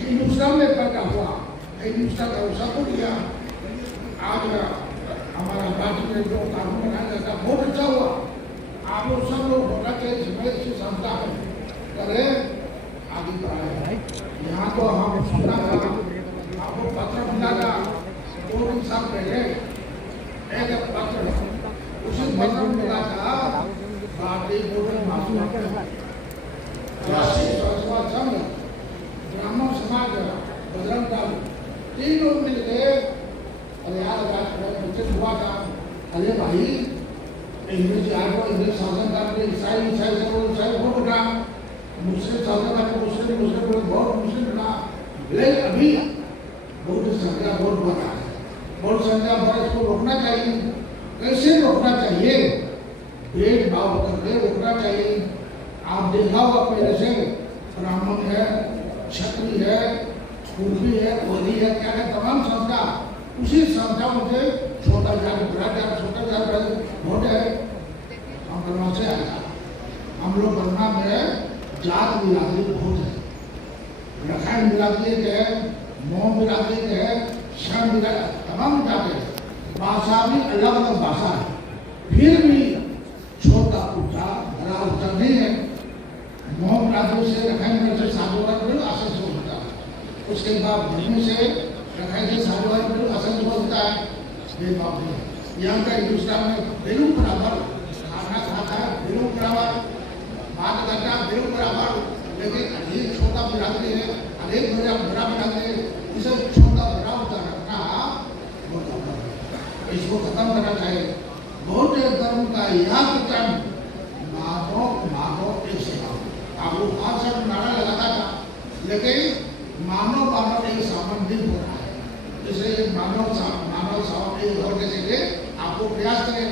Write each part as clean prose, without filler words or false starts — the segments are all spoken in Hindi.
हिंदुस्तान में पैदा हुआ, हिंदुस्तान का सबको दिया। आज हमारा पार्टी ने जो कानून बनाया था बहुत अच्छा हुआ। आप लोग सब लोग होना चाहिए, इसमें क्षमता है करे आगे बढ़ाए। यहाँ तो हम सुना था, आपको पत्र मिला था 2 दिन साल पहले, एक पत्र उसी पत्र में मिला था भारतीय राष्ट्रीय स्वच्छता संघ, ब्राह्मण समाज, बजरंग दल, 3 लोग मिल गए और यार बच्चे हुआ था। अरे भाई इंग्लिश आए, इंग्लिश शासन करके ईसाई से वोट उठा, मुस्लिम शासन करके मुस्लिम बहुत मुस्लिम उठा। लेकिन अभी बहुत संख्या बहुत बढ़ा है, बहुत संख्या बढ़ा। इसको रोकना चाहिए। कैसे रोकना चाहिए? भेदभाव करके रोकना चाहिए। आप देखा होगा पहले से ब्राह्मण है, क्षत्रिय है, कुर्मी है, ओधी है, क्या है, तमाम संस्था उसी संस्थाओं से छोटा जाति बड़ा जाति छोटा जाति वोट है। हम बर्मा से आया, हम लोग बर्मा में जात बिरादरी बहुत है। रखाइन बिरादरी है, मोम बिरादरी है, शरण बिरादरी, तमाम जाते हैं। भाषा भी अलग अलग भाषा है, फिर भी छोटा ऊंचा बड़ा ऊंचा नहीं है। मोम बिरादरी से रखाइन से साधुवाद बिल्कुल आसन से होता है। उसके बाद भूमि से रखाइन से साधुवाद बिल्कुल आसन से होता है। भेदभाव नहीं। यहाँ का हिंदुस्तान में बिल्कुल बराबर खाना खाता है, बिल्कुल बराबर बात करता है, बिल्कुल बराबर। लेकिन अनेक छोटा बिरादरी है, अनेक बड़ा बिरादरी है, इसे छोटा बड़ा होता रखना बहुत गलत है। इसको खत्म करना चाहिए। बौद्ध धर्म का यह वचन माधव माधव एक सेवा। आप लोग 5 साल नारा लगाता था, लेकिन मानव मानव एक संबंधित हो रहा है। इसलिए मानव साहब एक और के लिए आपको प्रयास करें।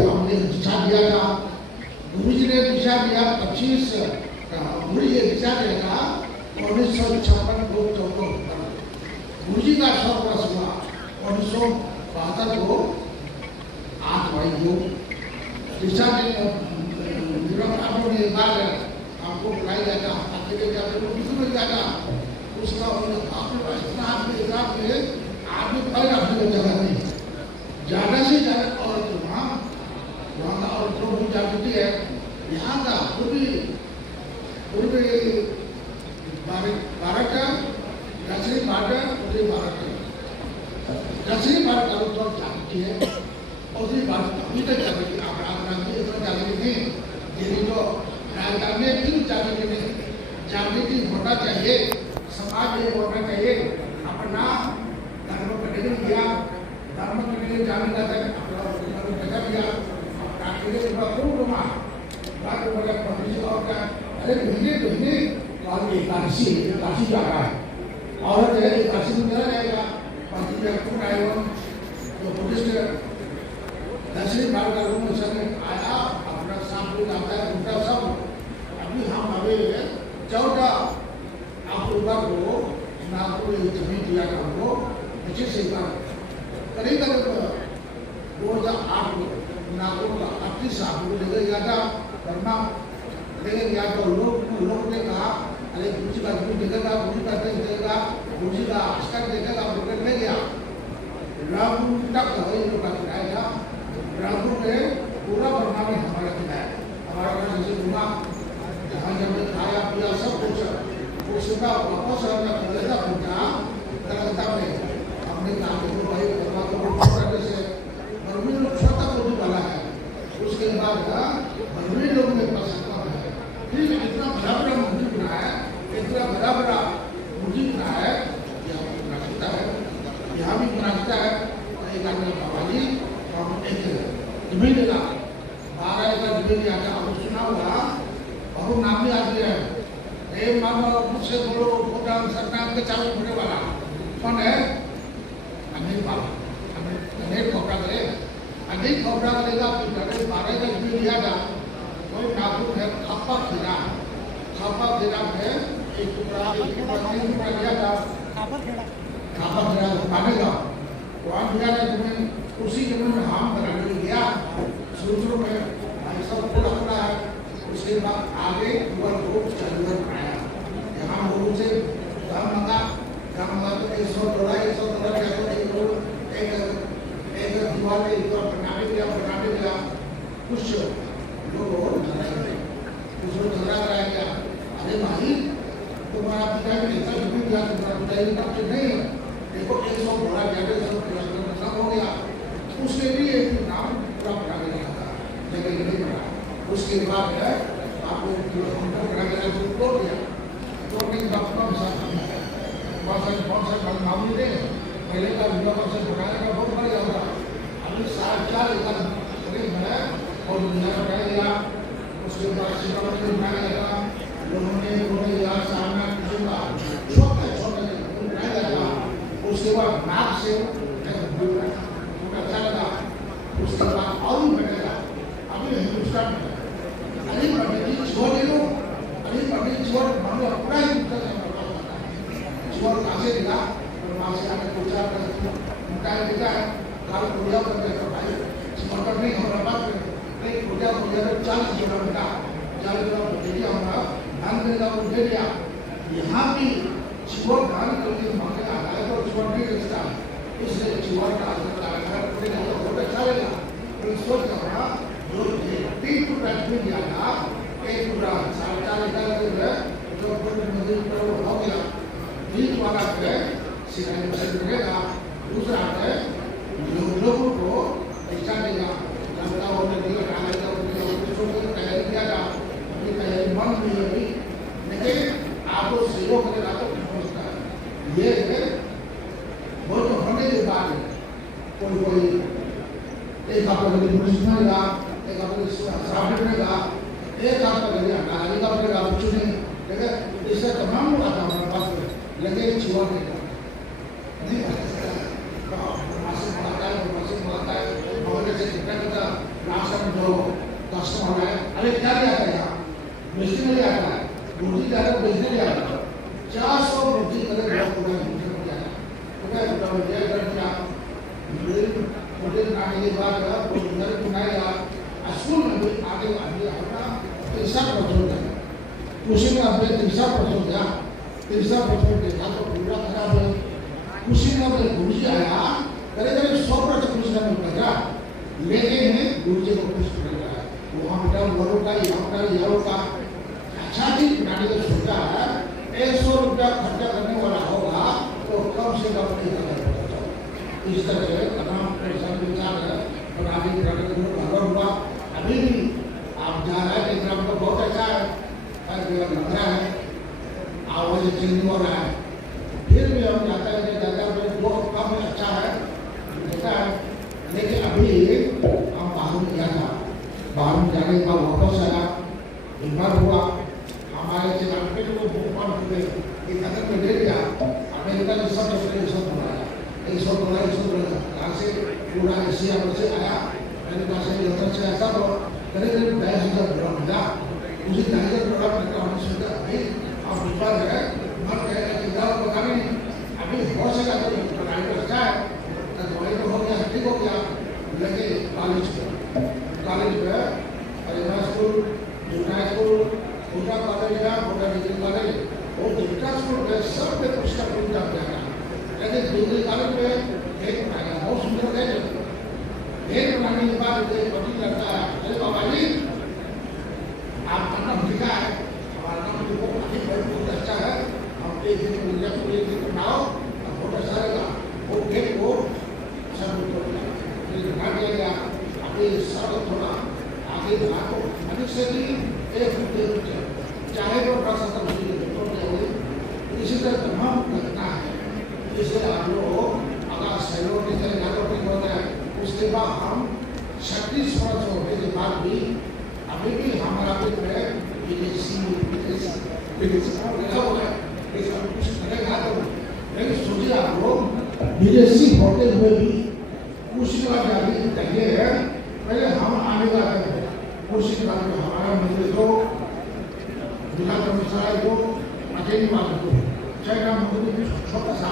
हमने दिशा दिया था, गुरु जी ने दिशा दिया 25 गुरु जी दिशा देगा 1956 को 14 गुरु जी का 100 वर्ष हुआ। 1972 को 8 मई को दिशा ने बार आपको बुलाई जाता, अकेले जाते किसी में जाता, उसका इतना आदमी पैर रखने की जगह नहीं। ज़्यादा से ज़्यादा औरत वहाँ का औरतों भी जागृति है। यहाँ का पूर्वी भारत का दक्षिणी भारत, उत्तरी भारत है। दक्षिणी भारत का उत्तर जागृति है, उत्तरी भारत अभी तक जागृति जागृति नहीं। दिल्ली को राजधानी में क्यों जागृति नहीं? जागृति होना चाहिए, समाज में होना चाहिए। अपना धर्म करने दिया, धर्म करने के लिए जाने जाता है, अपना जगह दिया, अरे महीने बाद एकादशी जा रहा है। औरत है एकादशी में चला जाएगा। जो बुद्धिस्ट दक्षिणी भारत का रूप में आया, अपना सांप आता है उनका सब। अभी हम 14 अक्टूबर को नागपुर जमीन दिया था हमको 25 एकड़, करीब 2008 को नागपुर का 38 साल लेकर गया था वर्मा, लेकर गया तो लोग ने कहा अरे गुरु जी का जमीन देखेगा, गुरु जी का देखेगा, गुरु जी का आस्कर देखेगा, बुकेट ले गया। रामपुर तक लोग का किराया था। रामपुर में पूरा वर्मा में हमारा किराया, हमारा जैसे घूमा, जहाँ जब खाया पिया सब कुछ, उसका वापस हमने कलकत्ता पहुँचा। कलकत्ता में हमने यहाँ भी बनाता है एक आदमी बाबा जी और एक जमीन लेगा 12 एकड़ जमीन लिया था। आपको सुना होगा बहुत नामी आदमी है, ए मानो मुझसे बोलो भूटान सरकार के चालू होने वाला कौन है? अनिल बाबा। अनिल खोपड़ा करे, अनिल खोपड़ा करेगा फिर 12 एकड़ जमीन लिया था। कोई नागुक है खापा खीरा में एक टुकड़ा लिया था। खापा खेड़ा पानेगा वहाँ दिया था जमीन, उसी जमीन में हम बनाने के गया शुरू में भाई सब पूरा है। उसके बाद आगे युवा लोग चंदन बनाया। यहाँ लोगों से दाम मंगा तो $100 एक दीवार बनाने गया कुछ लोग झगड़ा कराया गया। अरे भाई तुम्हारा पिता भी ऐसा जमीन दिया, तुम्हारा पिता भी तब नहीं है, देखो $100 सब हो गया। उसके लिए नाम पूरा बना गया था, जगह नहीं बना। उसके बाद है आपको बना गया तो दिया तो नहीं बहुत सारे मामले थे। पहले का जिला परिषद बनाने का बहुत बड़ा होगा, अभी 4 एकड़ करीब है और बनाया गया। उसके बाद शिवरात्रि बनाया गया, लोगों ने यार सामना छोटे बनाया गया। उसके बाद नाक से अच्छा लगा। उसके बाद और भी बनेगा। अभी हिंदुस्तान में अनिल पंडित छोड़ मानो अपना ही छोड़ कहाँ से दिला और वहाँ से आने पूछा उनका दिखा है काल पूजा करते हैं भाई समर्पण नहीं हमारा बात नहीं पूजा 40 किलोमीटर दे दिया हमारा धान देगा दे दिया। यहाँ भी चिवर धान करके मांगे आता है तो चिवर नहीं बेचता, इसलिए चिवर का बहुत अच्छा लगेगा। सोच रहा जो 3 टुकड़ा जमीन दिया था, एक टुकड़ा 4.5 एकड़ जो हो गया। बीच वाला है सिंचाई से मिलेगा, दूसरा है लोगों को पैसा देगा, जनता होने दिया तैयारी किया था। अभी तैयारी बंद नहीं होगी, लेकिन आपको सहयोग करेगा तो पहुँचता है। ये है वो तो होने के बाद कोई एक आपका गली पुलिस मिलेगा, एक आपको ट्रैफिक मिलेगा, एक आपका गली नागरिक मिलेगा, कुछ नहीं। लेकिन इससे तमाम लोग आता हमारे पास में लगे छुआ नहीं आता है मोहल्ले से कितना राशन जो कस्टमर है। अरे क्या लिया था यहाँ बेचने नहीं आता है, रोटी ज़्यादा बेचने नहीं आता है। 400 रोटी करें आने के बाद घर बनाएगा। स्कूल में भी आगे अपना 30% है, उसी में अपने 30% दिया, 30% देखा तो पूरा खराब है। उसी में अपने गुरु जी आया करीब 100% कुछ नहीं मिलेगा, लेकिन गुरु जी को कुछ मिलेगा वहाँ बेटा वरों का यहाँ का अच्छा चीज बनाने का सोचा है। 100 रुपया खर्चा करने वाला होगा तो कम से कम नहीं करना। इस तरह तमाम विचार है और आगे भगवान हुआ। अभी भी आप जा रहे हैं एग्जाम का बहुत अच्छा है, लग रहा है आवाज चेंज हो रहा है। फिर भी हम जाता है वो कम अच्छा है देखा है। लेकिन अभी हम बाहर में गया था, बाहर में जाने के बाद वापस आया, बीमार हुआ। हमारे चिराग को भूकंप हुए कदम में ले लिया। अमेरिका ने सब बनाया $100 कहाँ से पूरा एशिया में से आया। अमेरिका से लंदन से ऐसा तो करीब $2,500 मिला। उसी $2,500 मिलता हमने सोचा अभी आप बीमार है मन कहेगा कि दवा पता नहीं अभी हो सका तो प्राइवेट अच्छा है तो दवाई तो हो गया ठीक हो गया। लेकिन कॉलेज में अरेना स्कूल जूना स्कूल पूजा कॉलेज है पूजा डिग्री कॉलेज वो दूसरा स्कूल में सब में पुस्तक मिल जाता है। लेकिन डिग्री कॉलेज में एक बनाया बहुत सुंदर है। एक बनाने के बाद एक पति लगता है अरे बाबा जी आपका नाम लिखा है, हमारा नाम बहुत अच्छा है, हम एक दिन बनाओ बहुत अच्छा रहेगा। वो गेट को सब बना दिया गया। अभी सड़क थोड़ा आगे को अधिक से भी 1 फुट चाहे तो 10-70 फीट इसी तरह तमाम घटना है। इसलिए आप लोग अगर विदेशी होते हुए भी मुर्शिदाबाद जाने चाहिए है। पहले हम आने वाले हैं मुर्शिदाबाद में हमारा मंदिर को जिला कमिश्नर को अकेली बात को चाइना मंदिर में छोटा सा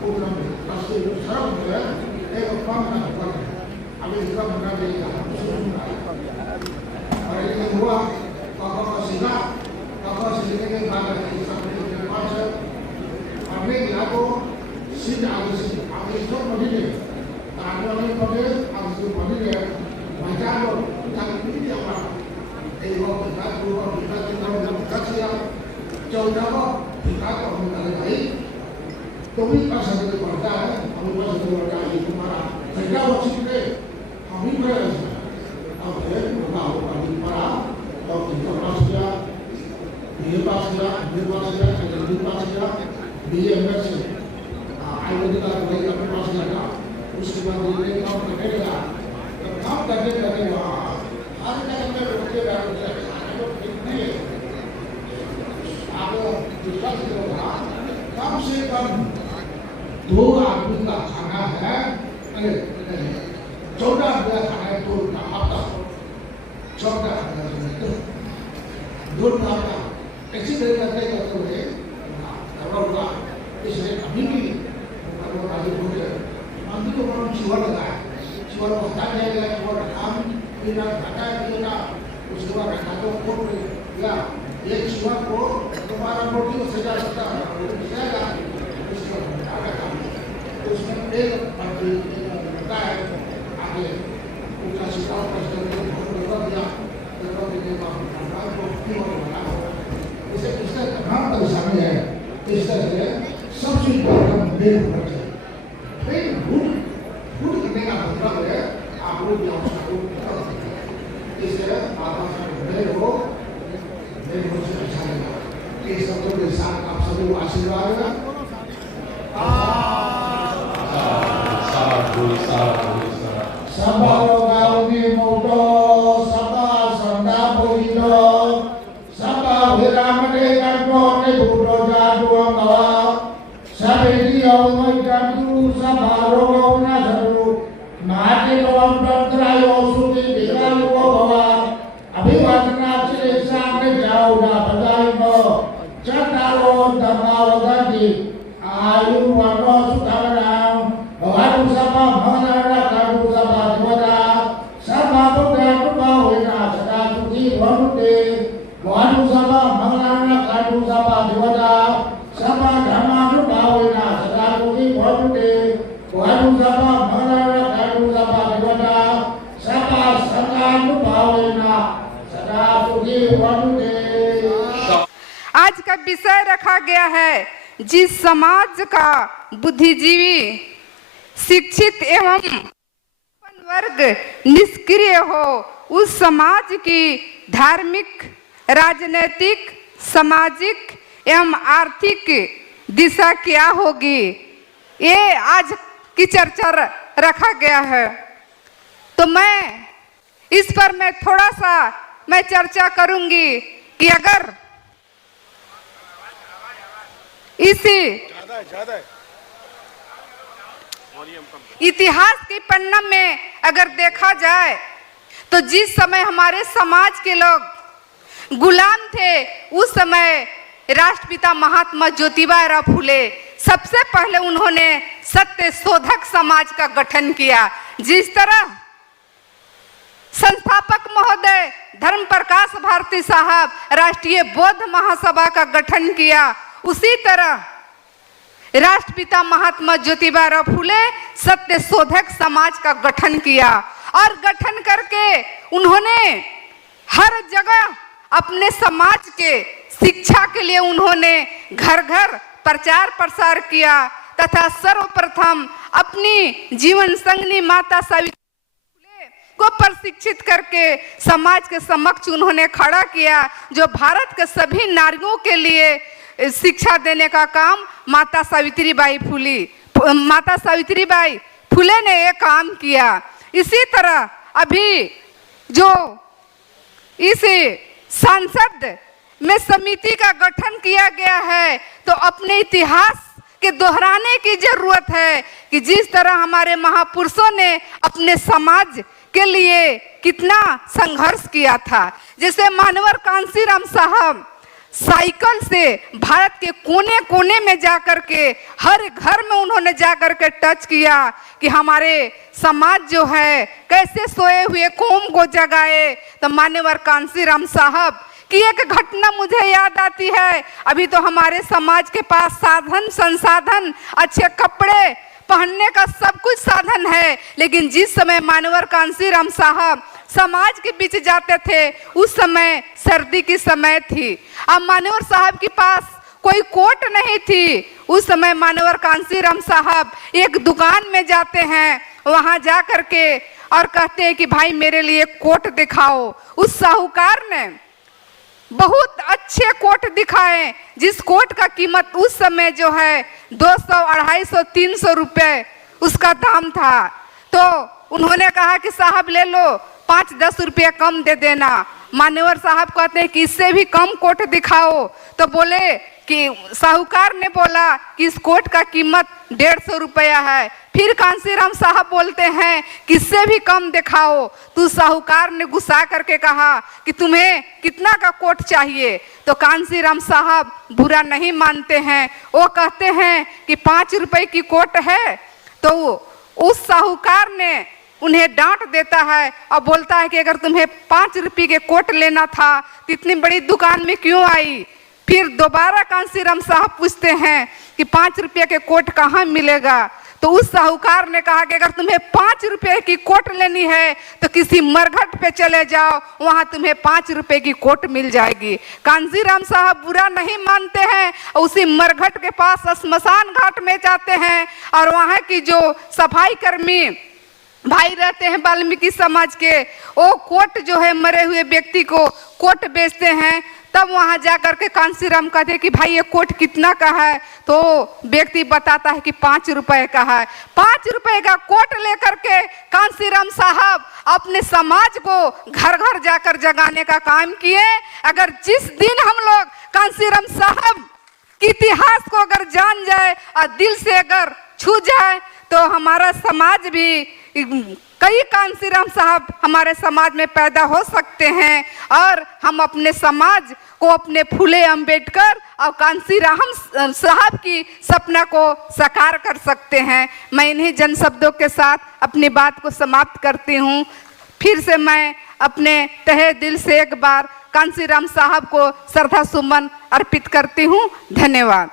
प्रोग्राम है राष्ट्रीय सरल है एक काम का है अभी इसका बना देगा और ये हुआ पापा का सीधा के बाद अपने इलाकों सीधा आगे सब बनी है आगे वाले पदे आगे बनी है मजा लो ताकि नहीं आता एक बार विकास हुआ विकास के नाम पर विकास किया 14 विकास का होने वाला भाई तो भी पास आगे बढ़ता है हम पास आगे बढ़ता है तुम्हारा संख्या बच्ची के हम ही प्रयास अब है होगा हमारा और इनका पास किया बीए पास किया BMS आयुर्वेदिक का अपने पास लगा उसके बाद ये काम करने लगा तो काम करने वहाँ हर जगह में रोके बैठे कितने आप विश्वास करो कम से कम 2 आदमी का खाना है अरे 14 आदमी का खाना है 2 का हफ्ता 14 2 हफ्ता ऐसी तरह करते हुए होगा इसलिए अभी भी मंदिर को बड़ा चूहा लगा है चूहा हटा जाएगा चूहा काम बिना हटा देगा उसके बाद रखा तो खोल या एक चूहा को दोबारा रोटी को सजा सकता है सजाएगा उसके बाद हटा काम उसमें एक मंदिर लगता है आगे उसका शिकाव करते हुए लगा दिया लगा देने का को क्यों बना इसे इसका तमाम परेशानी है इस तरह से सब चीज पर मेल होना चाहिए फिर फूट करने का मतलब है आप लोग इससे मेल हो से अच्छा लगा ये सब लोग के साथ आप सभी को आशीर्वाद है आज का विषय रखा गया है जिस समाज का बुद्धिजीवी शिक्षित एवं वर्ग निष्क्रिय हो उस समाज की धार्मिक राजनैतिक सामाजिक एवं आर्थिक दिशा क्या होगी ये आज की चर्चा रखा गया है। तो मैं इस पर मैं थोड़ा सा मैं चर्चा करूंगी कि अगर इसी इतिहास के पन्ना में अगर देखा जाए तो जिस समय हमारे समाज के लोग गुलाम थे उस समय राष्ट्रपिता महात्मा ज्योतिबा फुले सबसे पहले उन्होंने सत्य शोधक समाज का गठन किया। जिस तरह संस्थापक महोदय धर्म प्रकाश भारती साहब राष्ट्रीय बौद्ध महासभा का गठन किया उसी तरह राष्ट्रपिता महात्मा ज्योतिबा फुले सत्य शोधक समाज का गठन किया और गठन करके उन्होंने हर जगह अपने समाज के शिक्षा के लिए उन्होंने घर घर प्रचार प्रसार किया तथा सर्वप्रथम अपनी जीवन संगनी माता सावित्री को प्रशिक्षित करके समाज के समक्ष उन्होंने खड़ा किया। जो भारत के सभी नारियों के लिए शिक्षा देने का काम माता सावित्रीबाई फुले ने ये काम किया। इसी तरह अभी जो इस सांसद में समिति का गठन किया गया है, तो अपने इतिहास के दोहराने की जरूरत है कि जिस तरह हमारे महापुरुषों ने अपने समाज के लिए कितना संघर्ष किया था। जैसे मानवर कांसीराम साहब साइकिल से भारत के कोने कोने में जाकर के हर घर में उन्होंने जाकर के टच किया कि हमारे समाज जो है कैसे सोए हुए कौम को जगाए। तो मानवर कांसीराम साहब की एक घटना मुझे याद आती है। अभी तो हमारे समाज के पास साधन संसाधन, अच्छे कपड़े पहनने का सब कुछ साधन है, लेकिन जिस समय मानवर कांसीराम साहब समाज के बीच जाते थे उस समय सर्दी की समय थी। अब मानवर साहब के पास कोई कोट नहीं थी। उस समय मानवर कांसीराम साहब एक दुकान में जाते हैं, वहां जा करके और कहते हैं कि भाई मेरे लिए कोट दिखाओ। उस साहूकार ने बहुत अच्छे कोट दिखाए, जिस कोट का कीमत उस समय जो है 200, 250, 300 रुपए उसका दाम था। तो उन्होंने कहा कि साहब ले लो, 5-10 रुपये कम दे देना। मान्यवर साहब कहते हैं कि इससे भी कम कोट दिखाओ। तो बोले कि साहूकार ने बोला कि इस कोट का कीमत 150 रुपया है। फिर कांसीराम साहब बोलते हैं कि इससे भी कम दिखाओ। तो साहूकार ने गुस्सा करके कहा कि तुम्हें कितना का कोट चाहिए। तो कांसीराम साहब बुरा नहीं मानते हैं, वो कहते हैं कि 5 रुपए की कोट है। तो उस साहूकार ने उन्हें डांट देता है और बोलता है कि अगर तुम्हें 5 रुपये के कोट लेना था तो इतनी बड़ी दुकान में क्यों आई। फिर दोबारा कांसीराम साहब पूछते हैं कि 5 रुपये के कोट कहाँ मिलेगा। तो उस साहूकार ने कहा कि अगर तुम्हें 5 रुपये की कोट लेनी है तो किसी मरघट पे चले जाओ, वहां तुम्हें 5 रुपये की कोट मिल जाएगी। कांसीराम साहब बुरा नहीं मानते हैं, उसी मरघट के पास श्मशान घाट में जाते हैं और वहां की जो सफाई कर्मी भाई रहते हैं वाल्मीकि समाज के, वो कोट जो है मरे हुए व्यक्ति को कोट बेचते हैं। तब वहां जाकर के कांसीराम कहते हैं कि भाई ये कोट कितना का है। तो व्यक्ति बताता है कि 5 रुपए का है। 5 रुपए का कोट लेकर के कांसीराम साहब अपने समाज को घर घर जाकर जगाने का काम किए। अगर जिस दिन हम लोग कांसीराम साहब के इतिहास को अगर जान जाए और दिल से अगर छू जाए तो हमारा समाज भी, कई कांसीराम साहब हमारे समाज में पैदा हो सकते हैं और हम अपने समाज को अपने फूले अंबेडकर और कांसीराम साहब की सपना को साकार कर सकते हैं। मैं इन्हीं जन शब्दों के साथ अपनी बात को समाप्त करती हूँ। फिर से मैं अपने तहे दिल से एक बार कांसीराम साहब को श्रद्धा सुमन अर्पित करती हूँ। धन्यवाद।